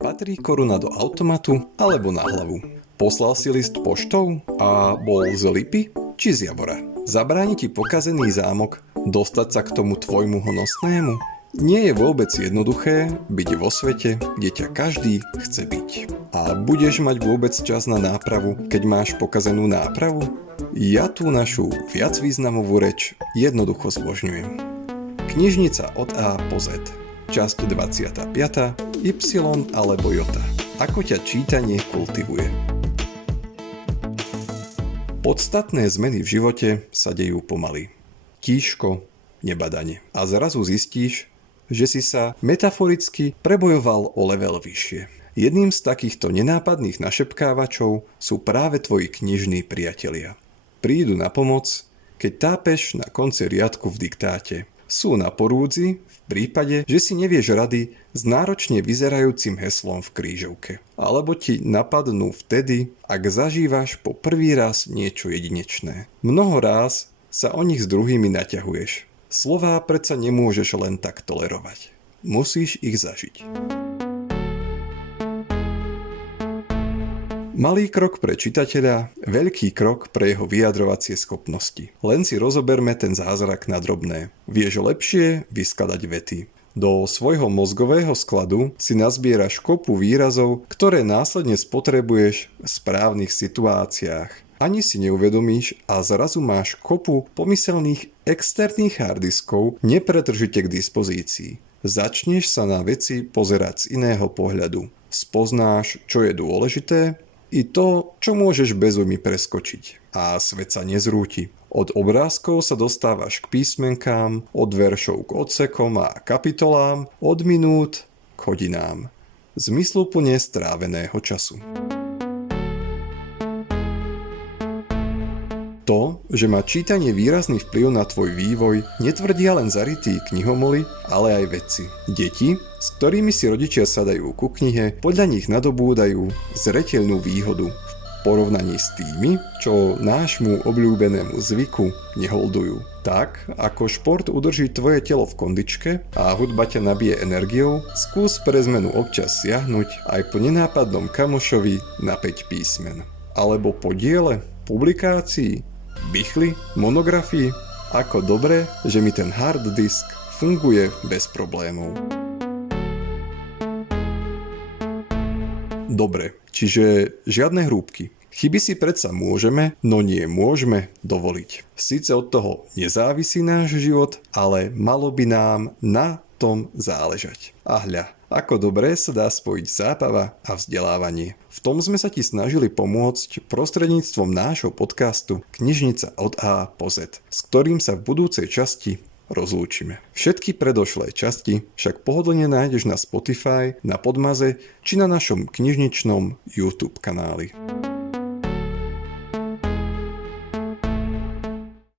Patrí koruna do automatu alebo na hlavu? Poslal si list poštou a bol z Lipy či z Javora? Zabráni ti pokazený zámok dostať sa k tomu tvojmu honosnému? Nie je vôbec jednoduché byť vo svete, kde ťa každý chce byť. A budeš mať vôbec čas na nápravu, keď máš pokazenú nápravu? Ja tú našu viacvýznamovú reč jednoducho zbožňujem. Knižnica od A po Z. Časť 25. Y alebo J. Ako ťa čítanie kultivuje. Podstatné zmeny v živote sa dejú pomaly. Tížko, nebadane. A zrazu zistíš, že si sa metaforicky prebojoval o level vyššie. Jedným z takýchto nenápadných našepkávačov sú práve tvoji knižní priatelia. Prídu na pomoc, keď tápeš na konci riadku v diktáte. Sú na porúdzi v prípade, že si nevieš rady s náročne vyzerajúcim heslom v krížovke. Alebo ti napadnú vtedy, ak zažívaš po prvý raz niečo jedinečné. Mnoho ráz sa o nich s druhými naťahuješ. Slová predsa nemôžeš len tak tolerovať. Musíš ich zažiť. Malý krok pre čitateľa, veľký krok pre jeho vyjadrovacie schopnosti. Len si rozoberme ten zázrak na drobné. Vieš lepšie vyskladať vety. Do svojho mozgového skladu si nazbieraš kopu výrazov, ktoré následne spotrebuješ v správnych situáciách. Ani si neuvedomíš a zrazu máš kopu pomyselných externých harddiskov nepretržite k dispozícii. Začneš sa na veci pozerať z iného pohľadu. Spoznáš, čo je dôležité, i to, čo môžeš bez újmy preskočiť. A svet sa nezrúti. Od obrázkov sa dostávaš k písmenkám, od veršov k odsekom a kapitolám, od minút k hodinám. Zmysluplne stráveného času. To, že má čítanie výrazný vplyv na tvoj vývoj, netvrdia len zarytí knihomoli, ale aj vedci. Deti, s ktorými si rodičia sadajú ku knihe, podľa nich nadobúdajú zreteľnú výhodu v porovnaní s tými, čo nášmu obľúbenému zvyku neholdujú. Tak, ako šport udrží tvoje telo v kondičke a hudba ťa nabije energiou, skús pre zmenu občas siahnuť aj po nenápadnom kamošovi na 5 písmen. Alebo po diele, publikácii, bichli, monografii. Ako dobre, že mi ten hard disk funguje bez problémov. Dobre, čiže žiadne hrúbky. Chyby si predsa môžeme, no nie môžeme dovoliť. Síce od toho nezávisí náš život, ale malo by nám na tom záležať. A hľa, ako dobre sa dá spojiť zábava a vzdelávanie. V tom sme sa ti snažili pomôcť prostredníctvom nášho podcastu Knižnica od A po Z, s ktorým sa v budúcej časti rozlúčime. Všetky predošlé časti však pohodlne nájdeš na Spotify, na Podmaze či na našom knižničnom YouTube kanáli.